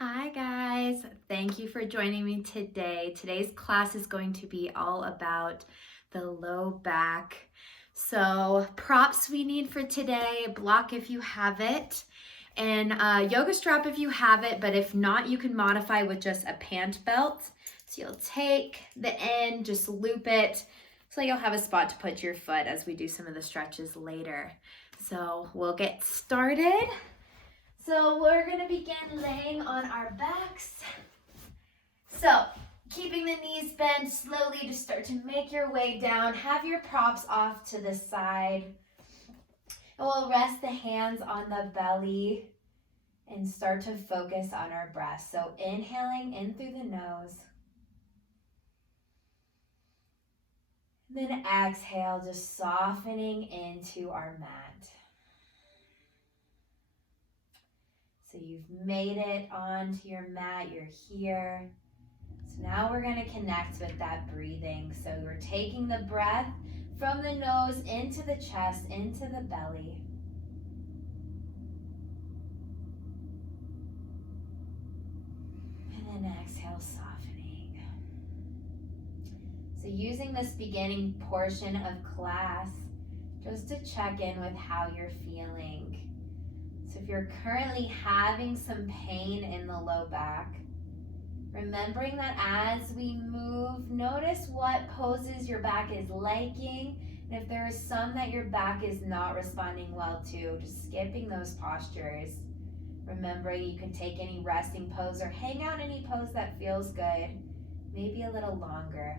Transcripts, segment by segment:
Hi guys, thank you for joining me today. Today's class is going to be all about the low back. So props we need for today, block if you have it, and yoga strap if you have it, but if not, you can modify with just a pant belt. So you'll take the end, just loop it, so you'll have a spot to put your foot as we do some of the stretches later. So we'll get started. So we're gonna begin laying on our backs. So keeping the knees bent slowly, just start to make your way down. Have your props off to the side. And we'll rest the hands on the belly and start to focus on our breath. So inhaling in through the nose. Then exhale, just softening into our mat. So you've made it onto your mat, you're here. So now we're going to connect with that breathing. So we're taking the breath from the nose into the chest, into the belly. And then exhale, softening. So using this beginning portion of class, just to check in with how you're feeling. So if you're currently having some pain in the low back, remembering that as we move, notice what poses your back is liking, and if there is some that your back is not responding well to, just skipping those postures. Remembering you can take any resting pose or hang out any pose that feels good, maybe a little longer.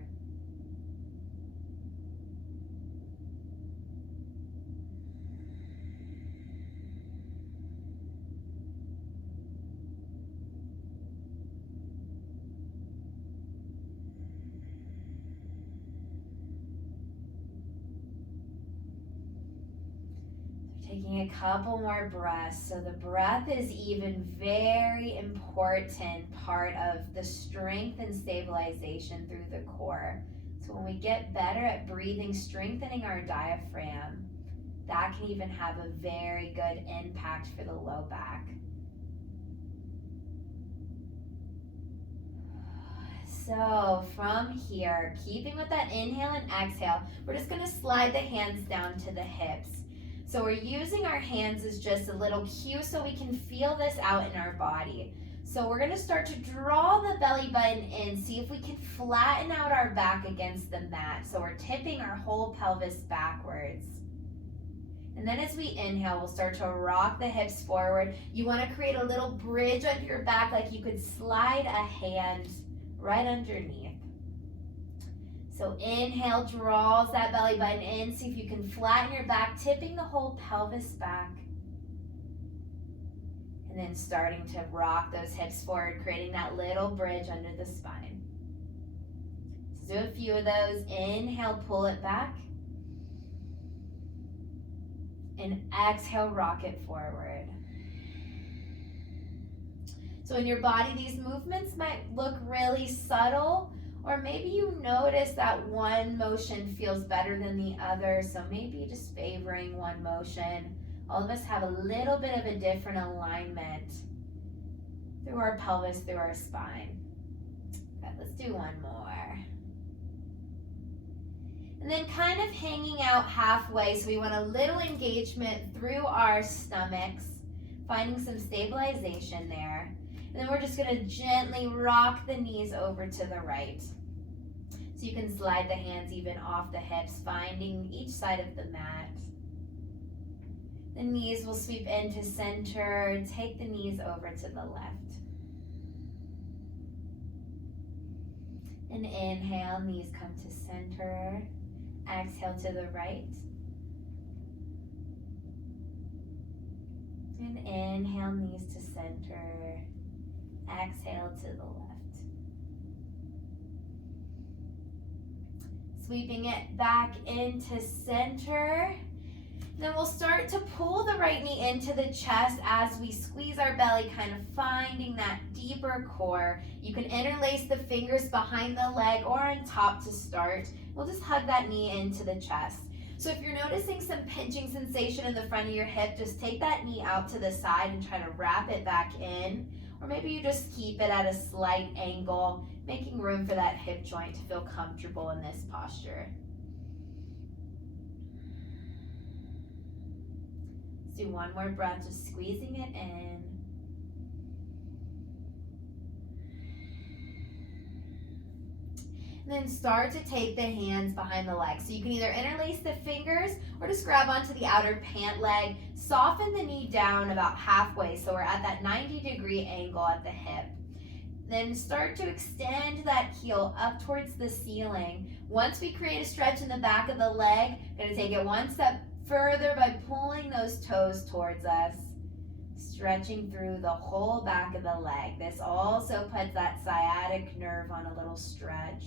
Taking a couple more breaths. So the breath is even very important part of the strength and stabilization through the core. So when we get better at breathing, strengthening our diaphragm, that can even have a very good impact for the low back. So from here, keeping with that inhale and exhale, we're just going to slide the hands down to the hips. So we're using our hands as just a little cue so we can feel this out in our body. So we're going to start to draw the belly button in, see if we can flatten out our back against the mat. So we're tipping our whole pelvis backwards. And then as we inhale, we'll start to rock the hips forward. You want to create a little bridge under your back, like you could slide a hand right underneath. So inhale, draws that belly button in. See if you can flatten your back, tipping the whole pelvis back. And then starting to rock those hips forward, creating that little bridge under the spine. So do a few of those. Inhale, pull it back. And exhale, rock it forward. So in your body, these movements might look really subtle, or maybe you notice that one motion feels better than the other, so maybe just favoring one motion. All of us have a little bit of a different alignment through our pelvis, through our spine. Okay, let's do one more. And then kind of hanging out halfway, so we want a little engagement through our stomachs, finding some stabilization there. And then we're just going to gently rock the knees over to the right. So you can slide the hands even off the hips, finding each side of the mat. The knees will sweep into center. Take the knees over to the left. And inhale, knees come to center. Exhale to the right. And inhale, knees to center. Exhale to the left. Sweeping it back into center. Then we'll start to pull the right knee into the chest as we squeeze our belly, kind of finding that deeper core. You can interlace the fingers behind the leg or on top to start. We'll just hug that knee into the chest. So if you're noticing some pinching sensation in the front of your hip, just take that knee out to the side and try to wrap it back in. or maybe you just keep it at a slight angle, making room for that hip joint to feel comfortable in this posture. Let's do one more breath, just squeezing it in. And then start to take the hands behind the legs. So you can either interlace the fingers or just grab onto the outer pant leg. Soften the knee down about halfway so we're at that 90-degree angle at the hip. Then start to extend that heel up towards the ceiling. Once we create a stretch in the back of the leg, we're going to take it one step further by pulling those toes towards us, stretching through the whole back of the leg. This also puts that sciatic nerve on a little stretch.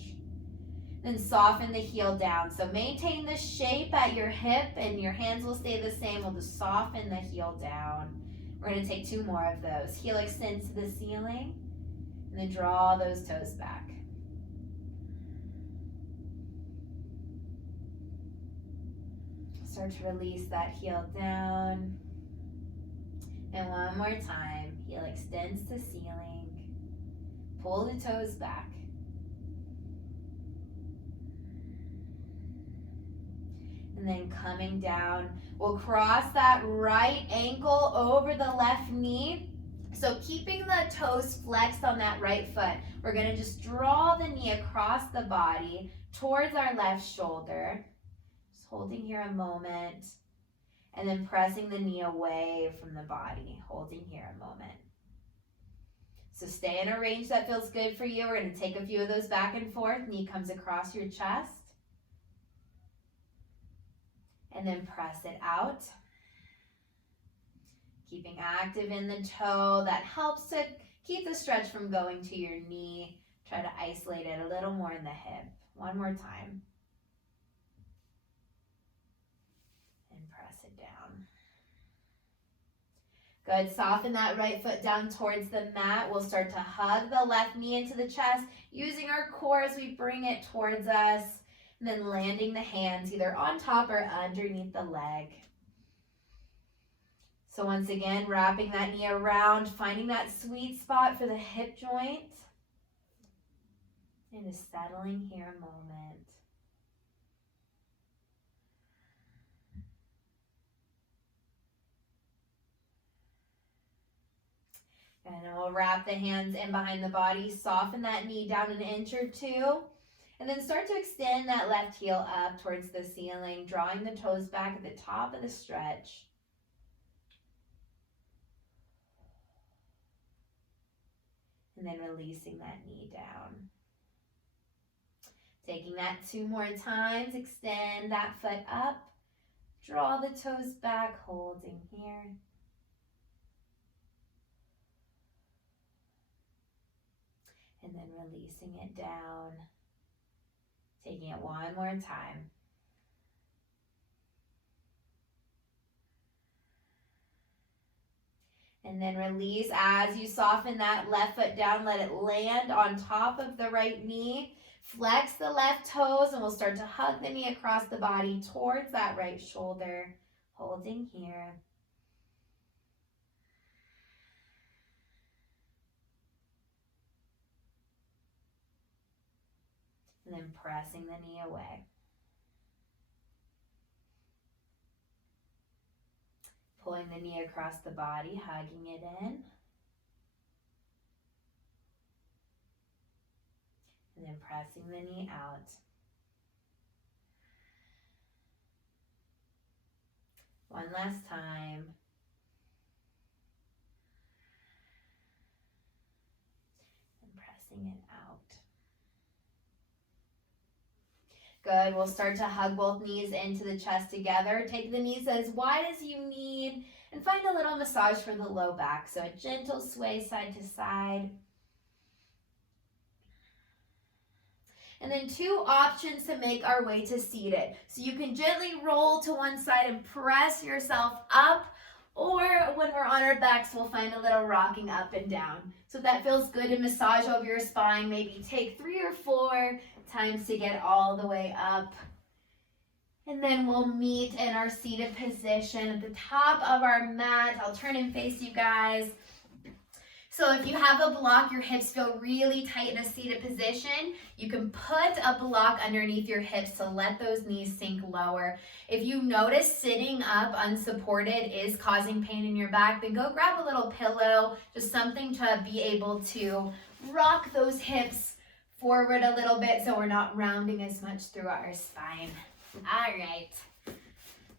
Then soften the heel down. So maintain the shape at your hip and your hands will stay the same. We'll just soften the heel down. We're going to take 2 more of those. Heel extends to the ceiling and then draw those toes back. Start to release that heel down. And one more time. Heel extends to ceiling. Pull the toes back. And then coming down, we'll cross that right ankle over the left knee. So keeping the toes flexed on that right foot, we're going to just draw the knee across the body towards our left shoulder. Just holding here a moment. And then pressing the knee away from the body, holding here a moment. So stay in a range that feels good for you. We're going to take a few of those back and forth. Knee comes across your chest. And then press it out. Keeping active in the toe. That helps to keep the stretch from going to your knee. Try to isolate it a little more in the hip. One more time. And press it down. Good. Soften that right foot down towards the mat. We'll start to hug the left knee into the chest, using our core as we bring it towards us. And then landing the hands either on top or underneath the leg. So once again, wrapping that knee around, finding that sweet spot for the hip joint. And just settling here a moment. And then we'll wrap the hands in behind the body, soften that knee down an inch or 2. And then start to extend that left heel up towards the ceiling, drawing the toes back at the top of the stretch. And then releasing that knee down. Taking that 2 more times, extend that foot up, draw the toes back, holding here. And then releasing it down. Taking it one more time. And then release as you soften that left foot down. Let it land on top of the right knee. Flex the left toes and we'll start to hug the knee across the body towards that right shoulder. Holding here. And then pressing the knee away. Pulling the knee across the body, hugging it in. And then pressing the knee out. One last time. And pressing it out. Good. We'll start to hug both knees into the chest together. Take the knees as wide as you need and find a little massage for the low back. So a gentle sway side to side. And then 2 options to make our way to seated. So you can gently roll to one side and press yourself up, or when we're on our backs, we'll find a little rocking up and down. So if that feels good to massage over your spine, maybe take 3 or 4 times to get all the way up. And then we'll meet in our seated position at the top of our mat. I'll turn and face you guys. So if you have a block, your hips feel really tight in a seated position, you can put a block underneath your hips to let those knees sink lower. If you notice sitting up unsupported is causing pain in your back, then go grab a little pillow, just something to be able to rock those hips forward a little bit so we're not rounding as much through our spine. All right.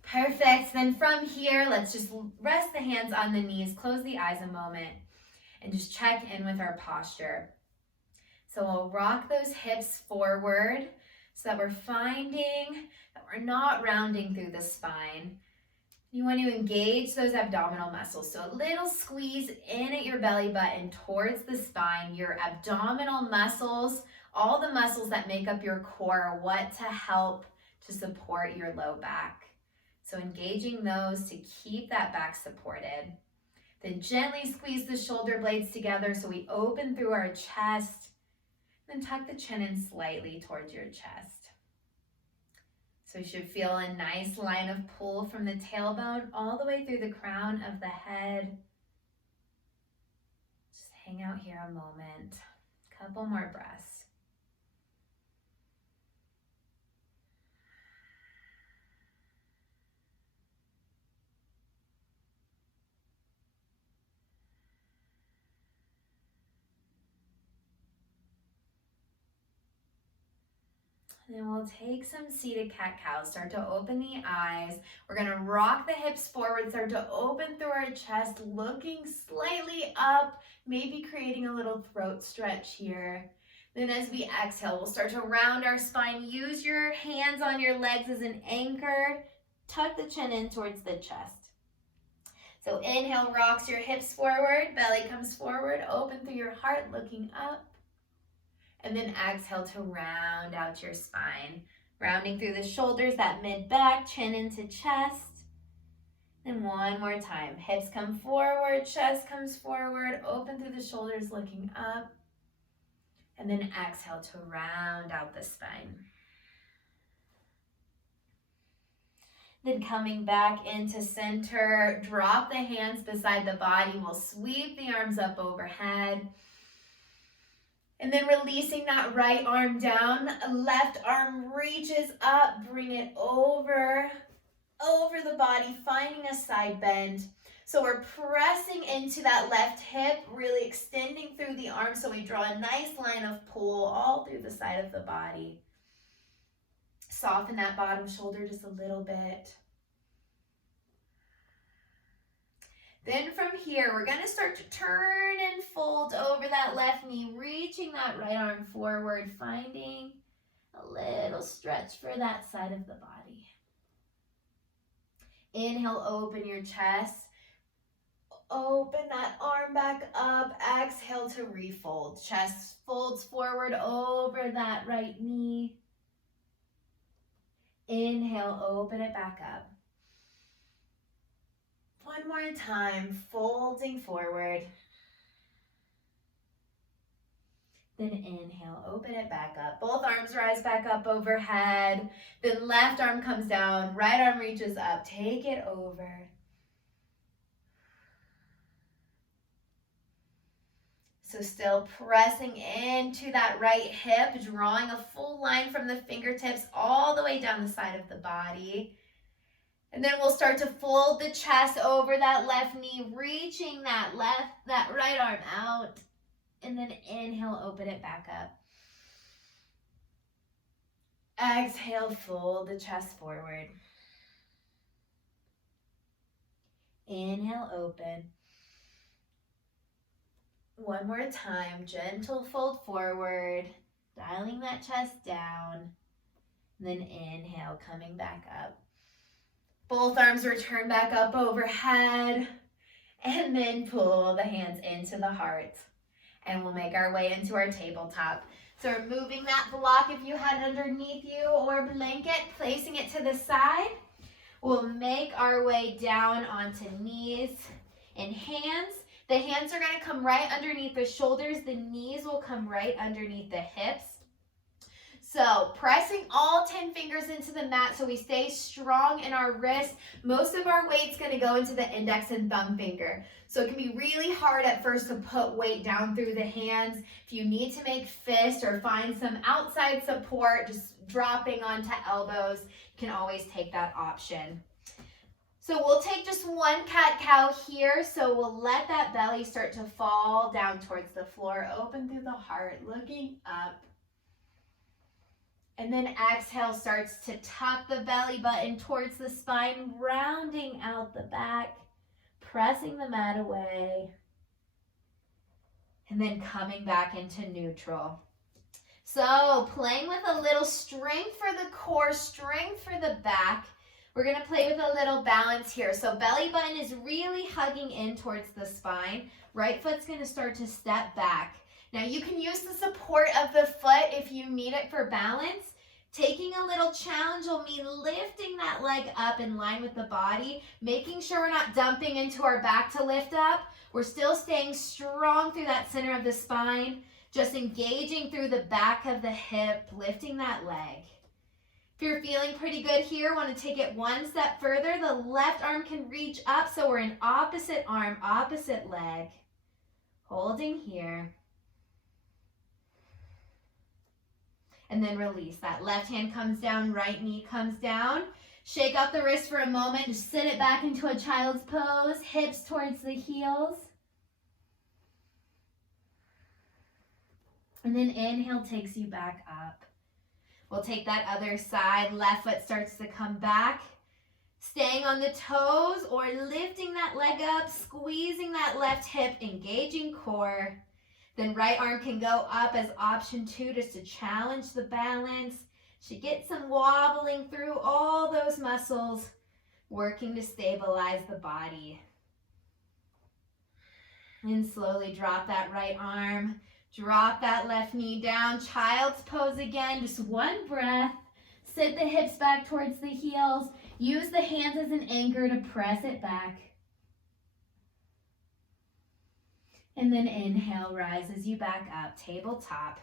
Perfect. Then from here, let's just rest the hands on the knees, close the eyes a moment, and just check in with our posture. So we'll rock those hips forward so that we're finding that we're not rounding through the spine. You want to engage those abdominal muscles. So a little squeeze in at your belly button towards the spine. Your abdominal muscles, all the muscles that make up your core, what to help to support your low back. So engaging those to keep that back supported. Then gently squeeze the shoulder blades together so we open through our chest. Then tuck the chin in slightly towards your chest. So you should feel a nice line of pull from the tailbone all the way through the crown of the head. Just hang out here a moment. Couple more breaths. Then we'll take some seated cat-cow. Start to open the eyes. We're gonna rock the hips forward, start to open through our chest, looking slightly up, maybe creating a little throat stretch here. Then as we exhale, we'll start to round our spine. Use your hands on your legs as an anchor. Tuck the chin in towards the chest. So inhale, rocks your hips forward, belly comes forward, open through your heart, looking up. And then exhale to round out your spine. Rounding through the shoulders, that mid-back, chin into chest. And one more time. Hips come forward, chest comes forward, open through the shoulders, looking up. And then exhale to round out the spine. Then coming back into center, drop the hands beside the body. We'll sweep the arms up overhead. And then releasing that right arm down, left arm reaches up, bring it over the body, finding a side bend. So we're pressing into that left hip, really extending through the arm so we draw a nice line of pull all through the side of the body. Soften that bottom shoulder just a little bit. Then from here, we're gonna start to turn and fold over that left knee, reaching that right arm forward, finding a little stretch for that side of the body. Inhale, open your chest. Open that arm back up. Exhale to refold. Chest folds forward over that right knee. Inhale, open it back up. One more time, folding forward. Then inhale, open it back up. Both arms rise back up overhead. Then left arm comes down, right arm reaches up. Take it over. So still pressing into that right hip, drawing a full line from the fingertips all the way down the side of the body. And then we'll start to fold the chest over that left knee, reaching that right arm out. And then inhale, open it back up. Exhale, fold the chest forward. Inhale, open. One more time, gentle fold forward, dialing that chest down. And then inhale, coming back up. Both arms return back up overhead, and then pull the hands into the heart. And we'll make our way into our tabletop. So we're moving that block if you had it underneath you or blanket, placing it to the side. We'll make our way down onto knees and hands. The hands are going to come right underneath the shoulders. The knees will come right underneath the hips. So pressing all 10 fingers into the mat so we stay strong in our wrist. Most of our weight's gonna go into the index and thumb finger. So it can be really hard at first to put weight down through the hands. If you need to make fist or find some outside support, just dropping onto elbows, you can always take that option. So we'll take just one cat-cow here. So we'll let that belly start to fall down towards the floor, open through the heart, looking up. And then exhale starts to tuck the belly button towards the spine, rounding out the back, pressing the mat away, and then coming back into neutral. So playing with a little strength for the core, strength for the back. We're gonna play with a little balance here. So belly button is really hugging in towards the spine. Right foot's gonna start to step back. Now you can use the support of the foot if you need it for balance. Taking a little challenge will mean lifting that leg up in line with the body, making sure we're not dumping into our back to lift up. We're still staying strong through that center of the spine, just engaging through the back of the hip, lifting that leg. If you're feeling pretty good here, want to take it one step further, the left arm can reach up, so we're in opposite arm, opposite leg. Holding here. And then release. That left hand comes down, right knee comes down. Shake out the wrist for a moment. Just sit it back into a child's pose. Hips towards the heels. And then inhale takes you back up. We'll take that other side. Left foot starts to come back. Staying on the toes or lifting that leg up, squeezing that left hip, engaging core. Then right arm can go up as option 2 just to challenge the balance. Should get some wobbling through all those muscles, working to stabilize the body. And slowly drop that right arm. Drop that left knee down. Child's pose again. Just one breath. Sit the hips back towards the heels. Use the hands as an anchor to press it back. And then inhale, rises you back up, tabletop.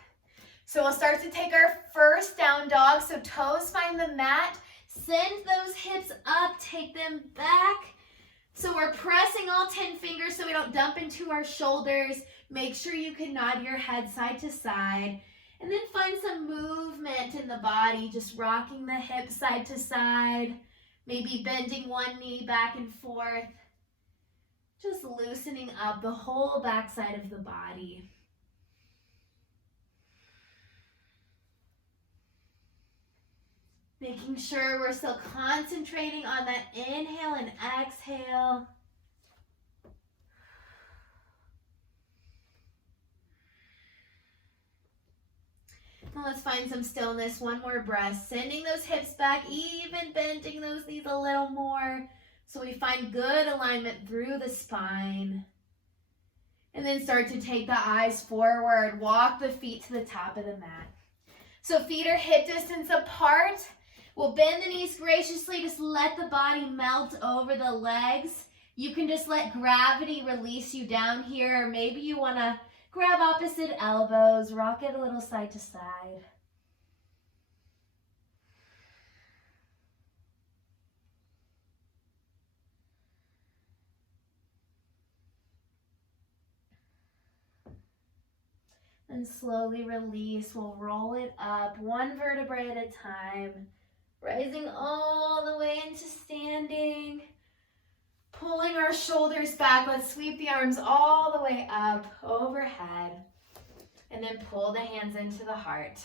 So we'll start to take our first down dog. So toes find the mat. Send those hips up, take them back. So we're pressing all 10 fingers so we don't dump into our shoulders. Make sure you can nod your head side to side. And then find some movement in the body, just rocking the hips side to side. Maybe bending one knee back and forth. Just loosening up the whole backside of the body. Making sure we're still concentrating on that inhale and exhale. Now let's find some stillness. One more breath. Sending those hips back, even bending those knees a little more. So we find good alignment through the spine. And then start to take the eyes forward. Walk the feet to the top of the mat. So feet are hip distance apart. We'll bend the knees graciously. Just let the body melt over the legs. You can just let gravity release you down here. Or maybe you want to grab opposite elbows. Rock it a little side to side. And slowly release. We'll roll it up one vertebrae at a time. Rising all the way into standing. Pulling our shoulders back. Let's sweep the arms all the way up, overhead. And then pull the hands into the heart.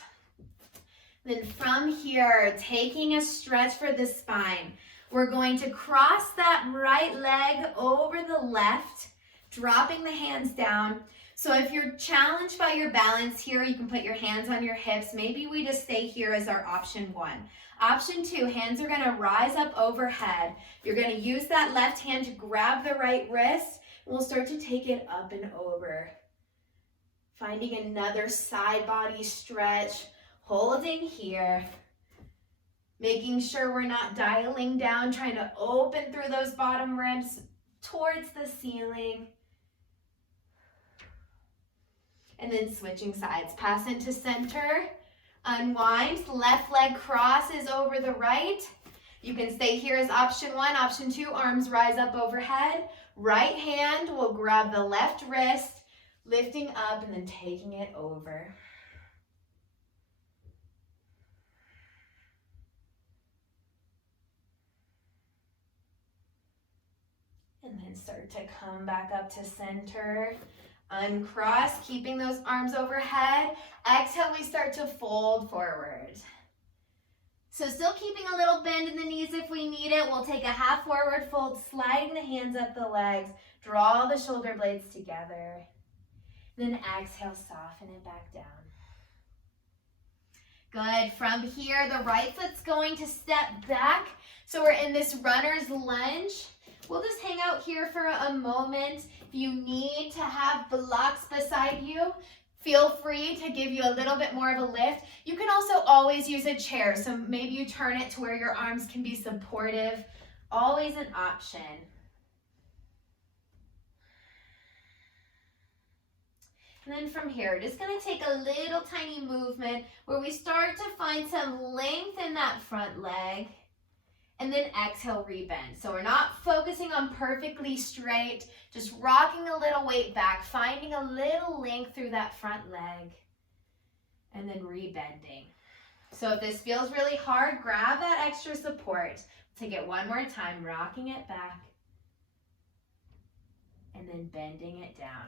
Then from here, taking a stretch for the spine, we're going to cross that right leg over the left, dropping the hands down. So if you're challenged by your balance here, you can put your hands on your hips. Maybe we just stay here as our option 1. Option 2, hands are going to rise up overhead. You're going to use that left hand to grab the right wrist. And we'll start to take it up and over. Finding another side body stretch. Holding here. Making sure we're not dialing down, trying to open through those bottom ribs towards the ceiling. And then switching sides. Pass into center. Unwind, left leg crosses over the right. You can stay here as option 1. Option 2, arms rise up overhead. Right hand will grab the left wrist, lifting up and then taking it over. And then start to come back up to center. Uncross, keeping those arms overhead. Exhale, we start to fold forward. So still keeping a little bend in the knees if we need it. We'll take a half forward fold, sliding the hands up the legs. Draw the shoulder blades together. Then exhale, soften it back down. Good. From here, the right foot's going to step back. So we're in this runner's lunge. We'll just hang out here for a moment. If you need to have blocks beside you, feel free to give you a little bit more of a lift. You can also always use a chair. So maybe you turn it to where your arms can be supportive. Always an option. And then from here, just gonna take a little tiny movement where we start to find some length in that front leg. And then exhale, rebend. So we're not focusing on perfectly straight, just rocking a little weight back, finding a little length through that front leg, and then rebending. So if this feels really hard, grab that extra support. Take it one more time, rocking it back, and then bending it down.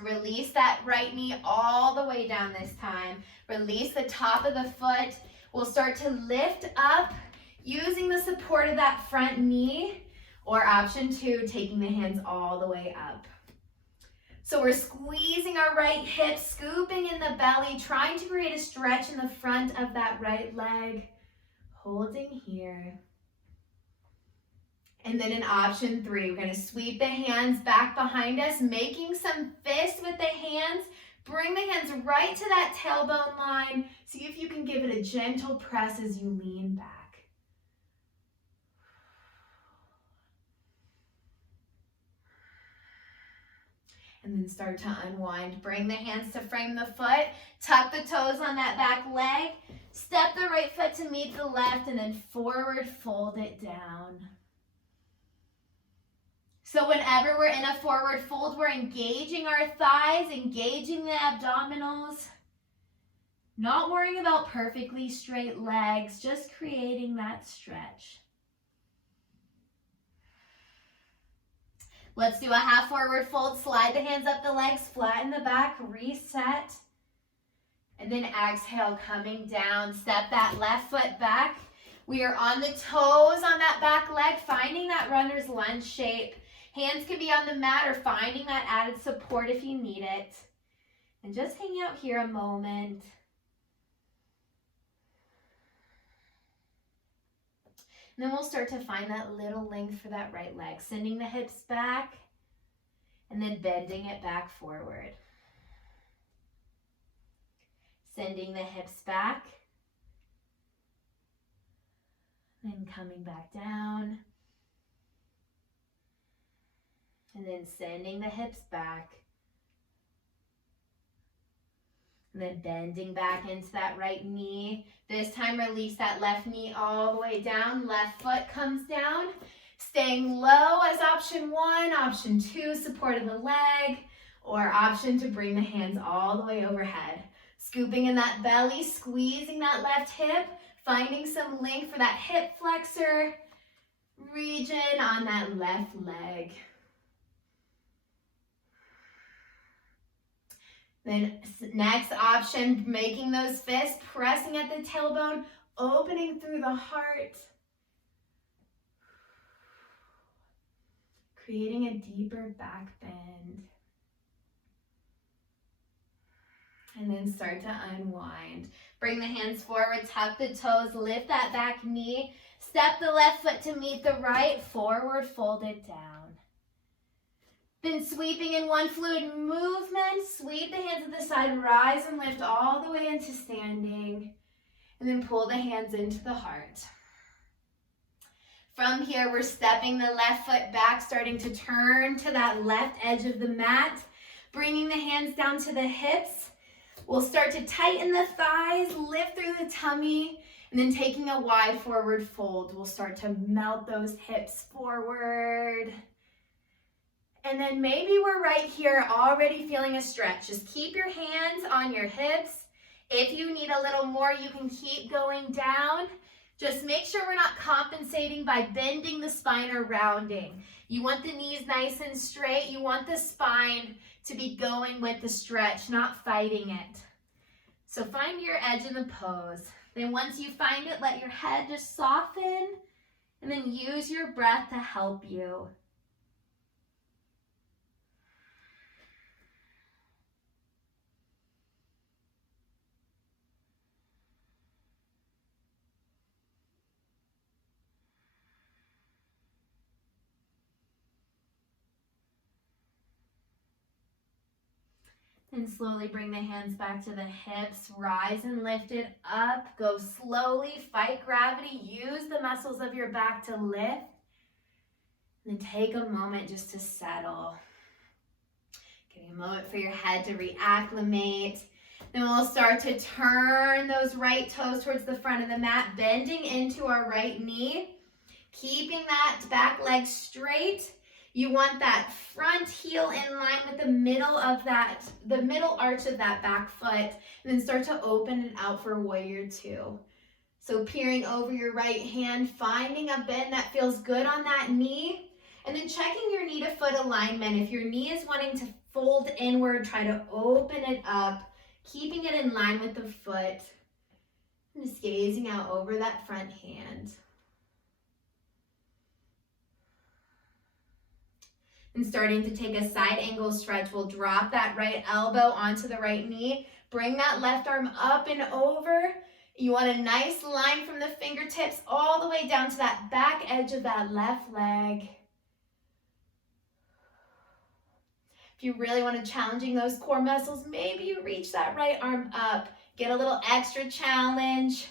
Release that right knee all the way down this time. Release the top of the foot. We'll start to lift up, using the support of that front knee, or option 2, taking the hands all the way up. So we're squeezing our right hip, scooping in the belly, trying to create a stretch in the front of that right leg, holding here. And then in option 3, we're going to sweep the hands back behind us, making some fists with the hands. Bring the hands right to that tailbone line. See if you can give it a gentle press as you lean back. And then start to unwind. Bring the hands to frame the foot. Tuck the toes on that back leg. Step the right foot to meet the left and then forward fold it down. So whenever we're in a forward fold, we're engaging our thighs, engaging the abdominals. Not worrying about perfectly straight legs, just creating that stretch. Let's do a half forward fold, slide the hands up the legs, flatten the back, reset. And then exhale, coming down, step that left foot back. We are on the toes on that back leg, finding that runner's lunge shape. Hands can be on the mat or finding that added support if you need it. And just hang out here a moment. And then we'll start to find that little length for that right leg, sending the hips back and then bending it back forward. Sending the hips back, then coming back down. And then sending the hips back. And then bending back into that right knee. This time release that left knee all the way down. Left foot comes down. Staying low as option 1. Option 2, support of the leg. Or option to bring the hands all the way overhead. Scooping in that belly, squeezing that left hip. Finding some length for that hip flexor region on that left leg. Then next option, making those fists, pressing at the tailbone, opening through the heart. Creating a deeper back bend. And then start to unwind. Bring the hands forward, tuck the toes, lift that back knee. Step the left foot to meet the right, forward fold it down. Then sweeping in one fluid movement, sweep the hands to the side, rise and lift all the way into standing, and then pull the hands into the heart. From here, we're stepping the left foot back, starting to turn to that left edge of the mat, bringing the hands down to the hips, We'll start to tighten the thighs, lift through the tummy, and then taking a wide forward fold, we'll start to melt those hips forward. And then maybe we're right here already feeling a stretch. Just keep your hands on your hips. If you need a little more, you can keep going down. Just make sure we're not compensating by bending the spine or rounding. You want the knees nice and straight. You want the spine to be going with the stretch, not fighting it. So find your edge in the pose. Then once you find it, let your head just soften, and then use your breath to help you. And slowly bring the hands back to the hips, rise and lift it up, go slowly, fight gravity, use the muscles of your back to lift, and then take a moment just to settle. Giving a moment for your head to reacclimate. Then we'll start to turn those right toes towards the front of the mat, bending into our right knee, keeping that back leg straight. You want that front heel in line with the middle arch of that back foot, and then start to open it out for warrior two. So peering over your right hand, finding a bend that feels good on that knee, and then checking your knee to foot alignment. If your knee is wanting to fold inward, try to open it up, keeping it in line with the foot, and just gazing out over that front hand. And starting to take a side angle stretch, we'll drop that right elbow onto the right knee. Bring that left arm up and over. You want a nice line from the fingertips all the way down to that back edge of that left leg. If you really want to challenging those core muscles, maybe you reach that right arm up. Get a little extra challenge.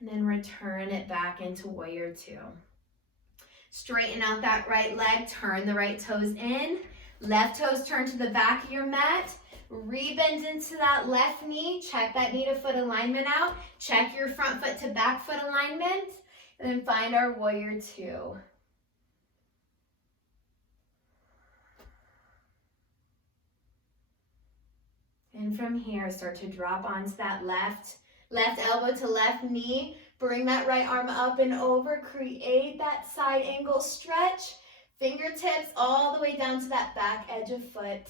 And then return it back into warrior two. Straighten out that right leg, turn the right toes in. Left toes turn to the back of your mat. Rebend into that left knee. Check that knee to foot alignment out. Check your front foot to back foot alignment. And then find our warrior two. And from here, start to drop onto that left elbow to left knee. Bring that right arm up and over. Create that side angle stretch. Fingertips all the way down to that back edge of foot.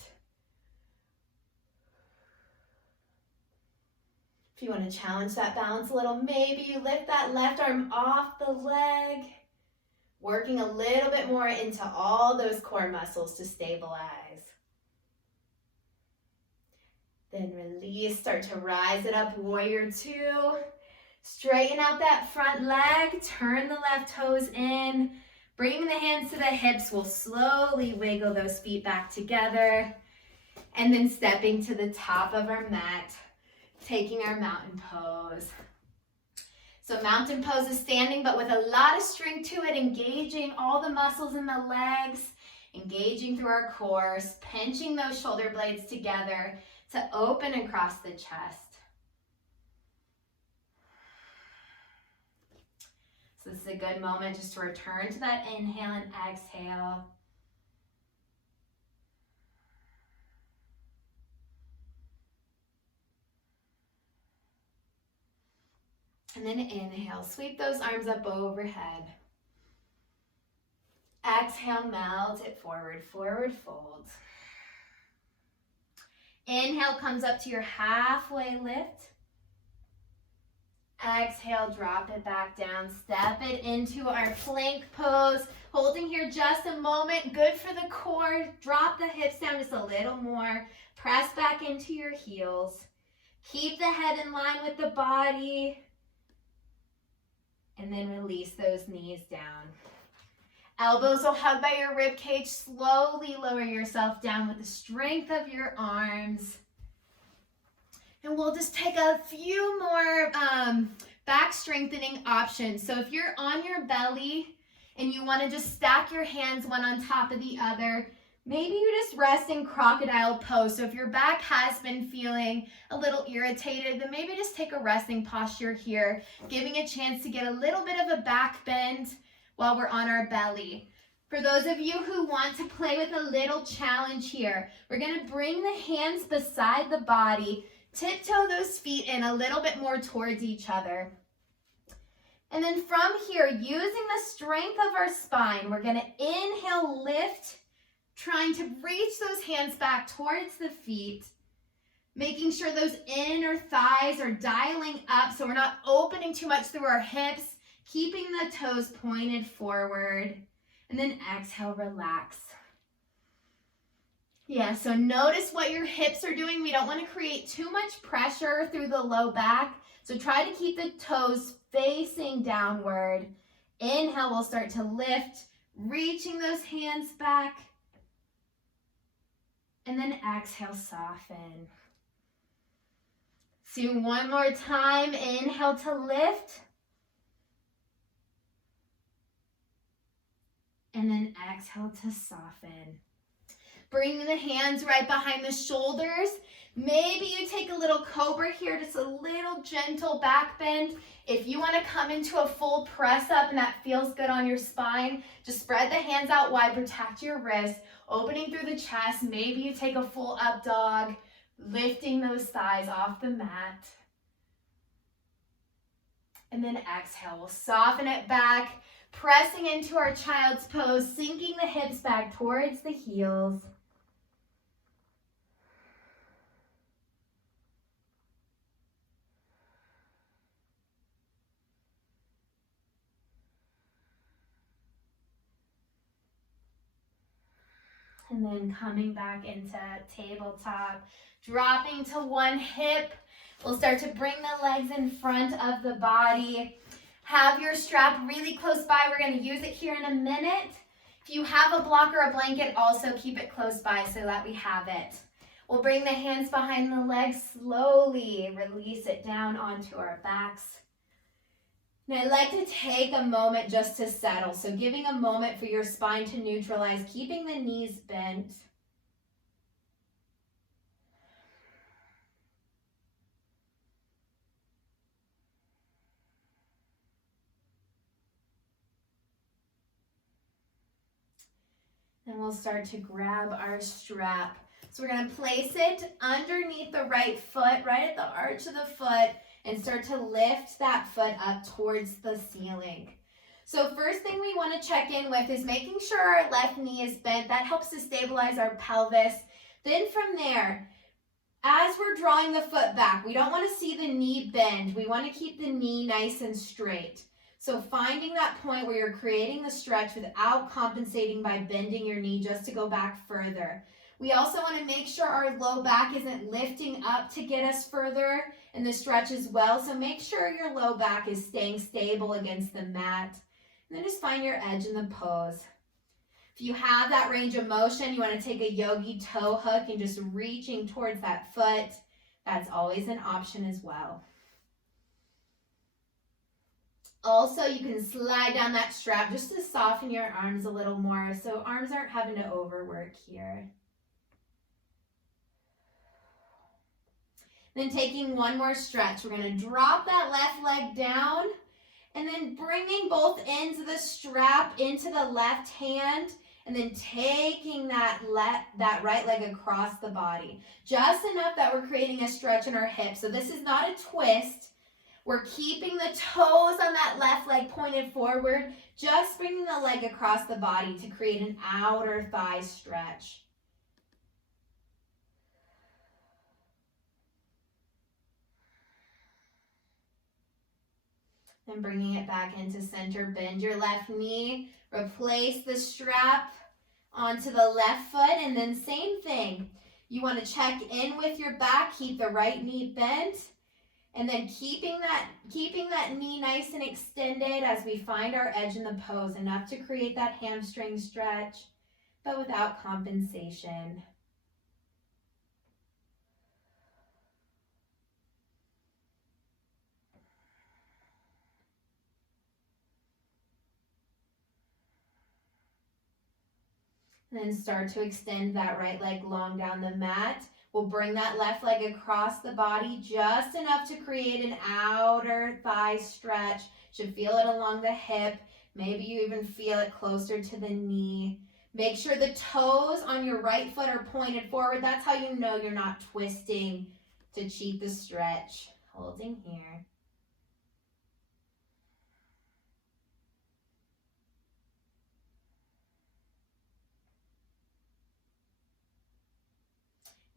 If you want to challenge that balance a little, maybe you lift that left arm off the leg. Working a little bit more into all those core muscles to stabilize. Then release, start to rise it up, warrior two. Straighten out that front leg, turn the left toes in. Bringing the hands to the hips, we'll slowly wiggle those feet back together. And then stepping to the top of our mat, taking our mountain pose. So mountain pose is standing, but with a lot of strength to it, engaging all the muscles in the legs, engaging through our core, pinching those shoulder blades together to open and cross the chest. So this is a good moment just to return to that inhale and exhale. And then inhale, sweep those arms up overhead. Exhale, melt it forward, forward fold. Inhale comes up to your halfway lift. Exhale, drop it back down. Step it into our plank pose. Holding here just a moment. Good for the core. Drop the hips down just a little more. Press back into your heels. Keep the head in line with the body. And then release those knees down. Elbows will hug by your rib cage. Slowly lower yourself down with the strength of your arms. And we'll just take a few more back strengthening options. So if you're on your belly and you want to just stack your hands one on top of the other, Maybe you just rest in crocodile pose. So if your back has been feeling a little irritated, then maybe just take a resting posture here, giving a chance to get a little bit of a back bend while we're on our belly. For those of you who want to play with a little challenge here, we're going to bring the hands beside the body, tiptoe those feet in a little bit more towards each other. And then from here, using the strength of our spine, we're going to inhale, lift, trying to reach those hands back towards the feet, making sure those inner thighs are dialing up so we're not opening too much through our hips, keeping the toes pointed forward, and then exhale, relax. Yeah, so notice what your hips are doing. We don't want to create too much pressure through the low back, so try to keep the toes facing downward. Inhale, we'll start to lift, reaching those hands back. And then exhale, soften. So one more time, inhale to lift. And then exhale to soften. Bring the hands right behind the shoulders. Maybe you take a little cobra here, just a little gentle back bend. If you want to come into a full press up and that feels good on your spine, just spread the hands out wide, protect your wrists, opening through the chest. Maybe you take a full up dog, lifting those thighs off the mat. And then exhale, we'll soften it back, pressing into our child's pose, sinking the hips back towards the heels. And then coming back into tabletop, dropping to one hip. We'll start to bring the legs in front of the body. Have your strap really close by. We're going to use it here in a minute. If you have a block or a blanket, also keep it close by so that we have it. We'll bring the hands behind the legs, slowly release it down onto our backs. Now I'd like to take a moment just to settle. So giving a moment for your spine to neutralize, keeping the knees bent. And we'll start to grab our strap. So we're going to place it underneath the right foot, right at the arch of the foot, and start to lift that foot up towards the ceiling. So first thing we want to check in with is making sure our left knee is bent. That helps to stabilize our pelvis. Then from there, as we're drawing the foot back, we don't want to see the knee bend. We want to keep the knee nice and straight. So finding that point where you're creating the stretch without compensating by bending your knee just to go back further. We also want to make sure our low back isn't lifting up to get us further in the stretch as well. So make sure your low back is staying stable against the mat. And then just find your edge in the pose. If you have that range of motion, you want to take a yogi toe hook and just reaching towards that foot. That's always an option as well. Also, you can slide down that strap just to soften your arms a little more so arms aren't having to overwork here. Then taking one more stretch, we're going to drop that left leg down and then bringing both ends of the strap into the left hand and then taking that right leg across the body. Just enough that we're creating a stretch in our hips. So this is not a twist. We're keeping the toes on that left leg pointed forward, just bringing the leg across the body to create an outer thigh stretch. And bringing it back into center, bend your left knee, replace the strap onto the left foot, and then same thing. You want to check in with your back, keep the right knee bent, and then keeping that knee nice and extended as we find our edge in the pose, enough to create that hamstring stretch, but without compensation. And then start to extend that right leg long down the mat. We'll bring that left leg across the body just enough to create an outer thigh stretch. Should feel it along the hip. Maybe you even feel it closer to the knee. Make sure the toes on your right foot are pointed forward. That's how you know you're not twisting to cheat the stretch. Holding here.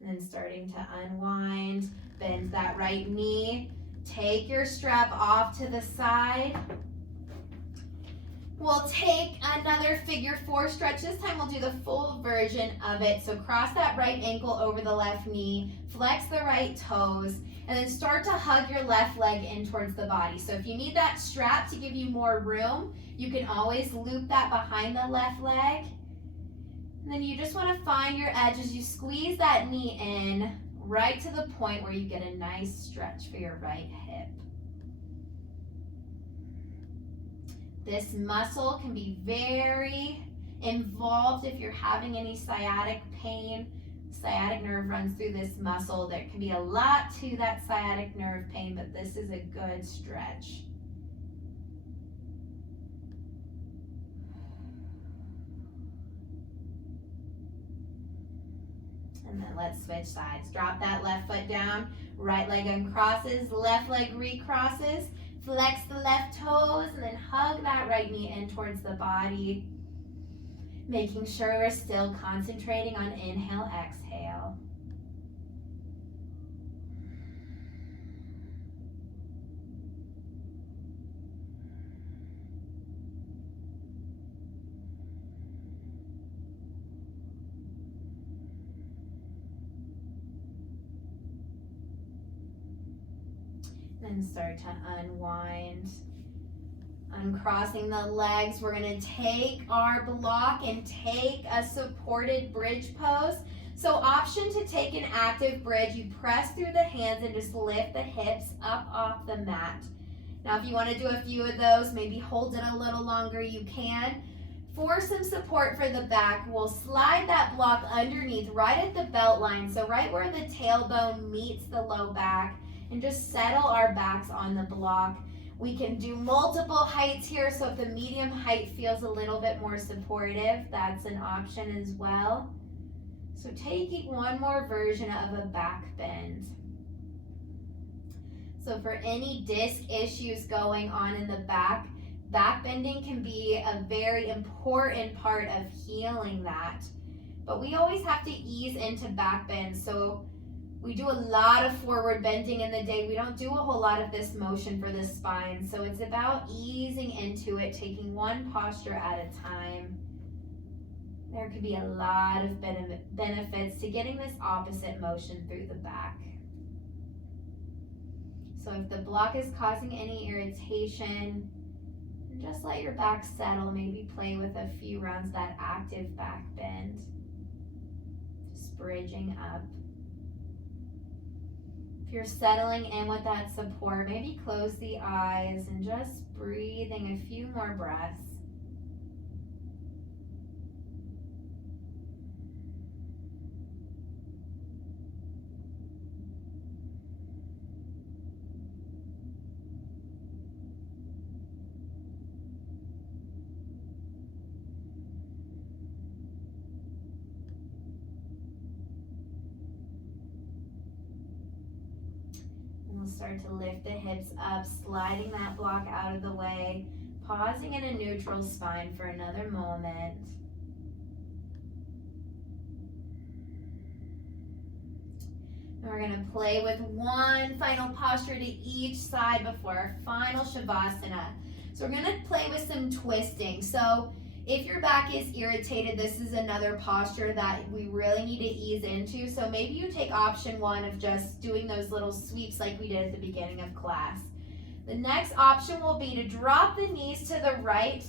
And then starting to unwind, bend that right knee. Take your strap off to the side. We'll take another figure four stretch. This time we'll do the full version of it. So cross that right ankle over the left knee, flex the right toes, and then start to hug your left leg in towards the body. So if you need that strap to give you more room, you can always loop that behind the left leg. And then you just want to find your edge as you squeeze that knee in right to the point where you get a nice stretch for your right hip. This muscle can be very involved if you're having any sciatic pain. Sciatic nerve runs through this muscle. There can be a lot to that sciatic nerve pain, but this is a good stretch. And then let's switch sides. Drop that left foot down, right leg uncrosses, left leg recrosses, flex the left toes, and then hug that right knee in towards the body, making sure we're still concentrating on inhale, exhale. And start to unwind. Uncrossing the legs, we're going to take our block and take a supported bridge pose. So option to take an active bridge, you press through the hands and just lift the hips up off the mat. Now if you want to do a few of those, maybe hold it a little longer, you can. For some support for the back, we'll slide that block underneath right at the belt line, so right where the tailbone meets the low back, and just settle our backs on the block. We can do multiple heights here, so if the medium height feels a little bit more supportive, that's an option as well. So taking one more version of a back bend. So for any disc issues going on in the back, back bending can be a very important part of healing that. But we always have to ease into back bends. So we do a lot of forward bending in the day. We don't do a whole lot of this motion for the spine. So it's about easing into it, taking one posture at a time. There could be a lot of benefits to getting this opposite motion through the back. So if the block is causing any irritation, just let your back settle. Maybe play with a few rounds that active back bend. Just bridging up. If you're settling in with that support, maybe close the eyes and just breathing a few more breaths. Start to lift the hips up, sliding that block out of the way, pausing in a neutral spine for another moment. And we're going to play with one final posture to each side before our final Shavasana. So we're going to play with some twisting. So if your back is irritated, this is another posture that we really need to ease into. So maybe you take option one of just doing those little sweeps like we did at the beginning of class. The next option will be to drop the knees to the right,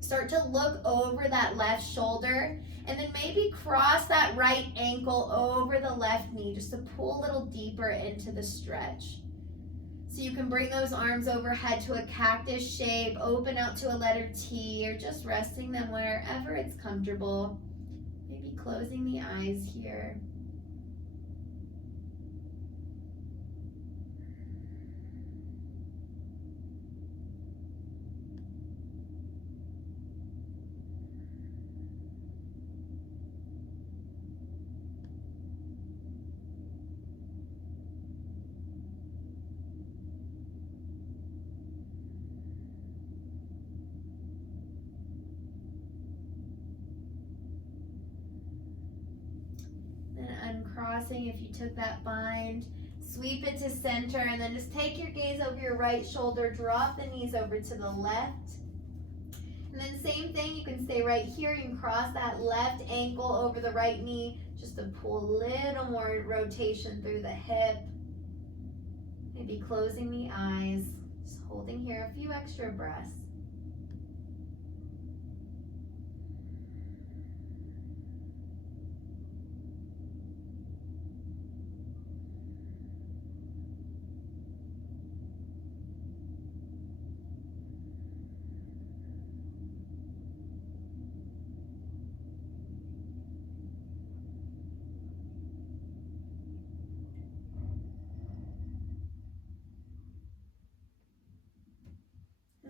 start to look over that left shoulder, and then maybe cross that right ankle over the left knee just to pull a little deeper into the stretch. So you can bring those arms overhead to a cactus shape, open out to a letter T, or just resting them wherever it's comfortable. Maybe closing the eyes here. Then uncrossing, if you took that bind, sweep it to center, and then just take your gaze over your right shoulder, drop the knees over to the left. And then same thing, you can stay right here, you can cross that left ankle over the right knee, just to pull a little more rotation through the hip. Maybe closing the eyes, just holding here a few extra breaths.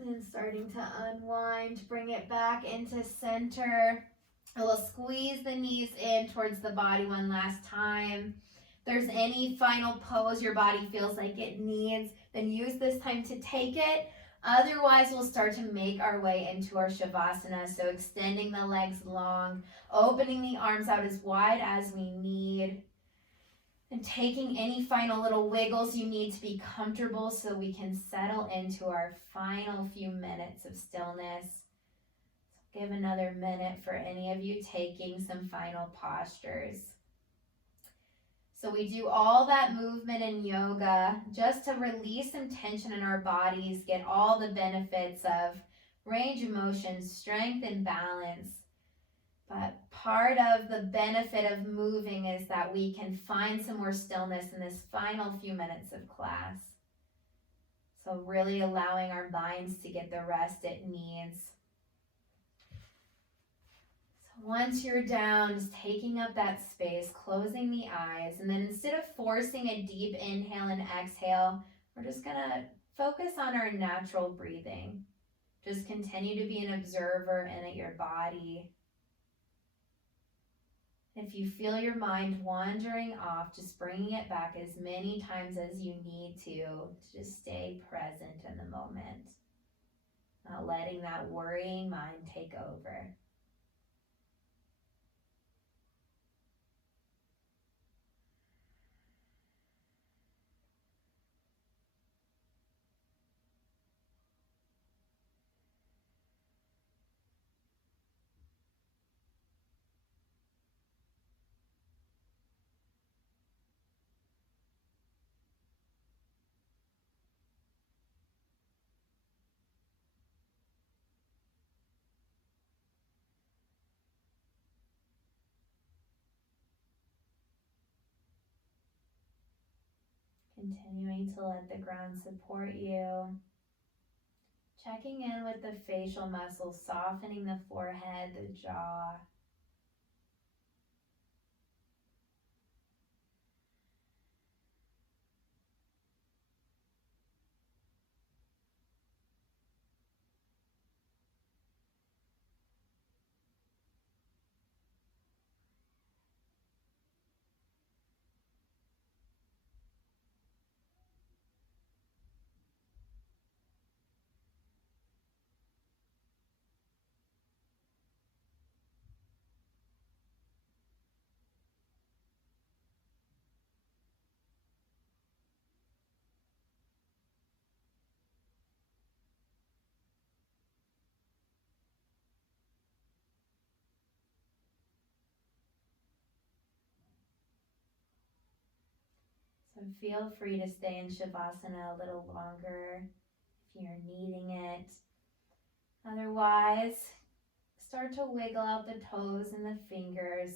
And then starting to unwind, bring it back into center. We'll squeeze the knees in towards the body one last time. If there's any final pose your body feels like it needs, then use this time to take it. Otherwise, we'll start to make our way into our Shavasana. So extending the legs long, opening the arms out as wide as we need. And taking any final little wiggles you need to be comfortable so we can settle into our final few minutes of stillness. So give another minute for any of you taking some final postures. So we do all that movement in yoga just to release some tension in our bodies, get all the benefits of range of motion, strength, and balance. But part of the benefit of moving is that we can find some more stillness in this final few minutes of class. So really allowing our minds to get the rest it needs. So once you're down, just taking up that space, closing the eyes, and then instead of forcing a deep inhale and exhale, we're just gonna focus on our natural breathing. Just continue to be an observer in your body. If you feel your mind wandering off, just bringing it back as many times as you need to just stay present in the moment. Not letting that worrying mind take over. Continuing to let the ground support you. Checking in with the facial muscles, softening the forehead, the jaw. So feel free to stay in Shavasana a little longer if you're needing it. Otherwise, start to wiggle out the toes and the fingers.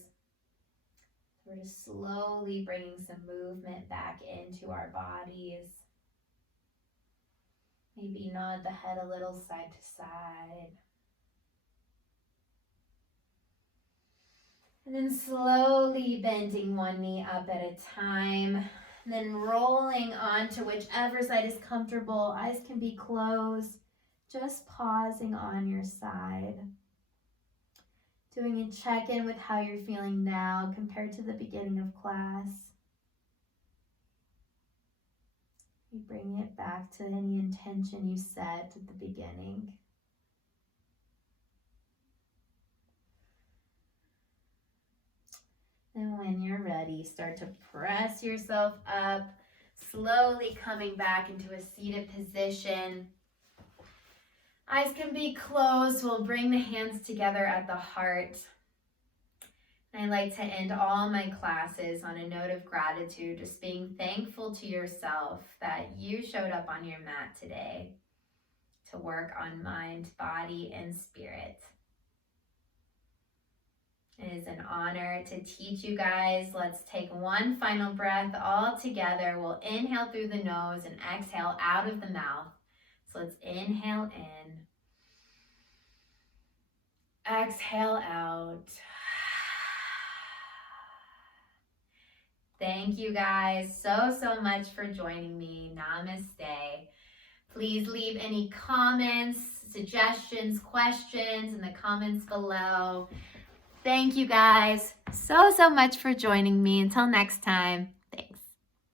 We're just slowly bringing some movement back into our bodies. Maybe nod the head a little side to side. And then slowly bending one knee up at a time. And then rolling onto whichever side is comfortable. Eyes can be closed. Just pausing on your side. Doing a check-in with how you're feeling now compared to the beginning of class. You bring it back to any intention you set at the beginning. And when you're ready, start to press yourself up, slowly coming back into a seated position. Eyes can be closed. We'll bring the hands together at the heart. I like to end all my classes on a note of gratitude, just being thankful to yourself that you showed up on your mat today to work on mind, body, and spirit. It is an honor to teach you guys. Let's take one final breath all together. We'll inhale through the nose and exhale out of the mouth. So let's inhale in. Exhale out. Thank you guys so much for joining me. Namaste. Please leave any comments, suggestions, questions in the comments below. Thank you guys so much for joining me. Until next time.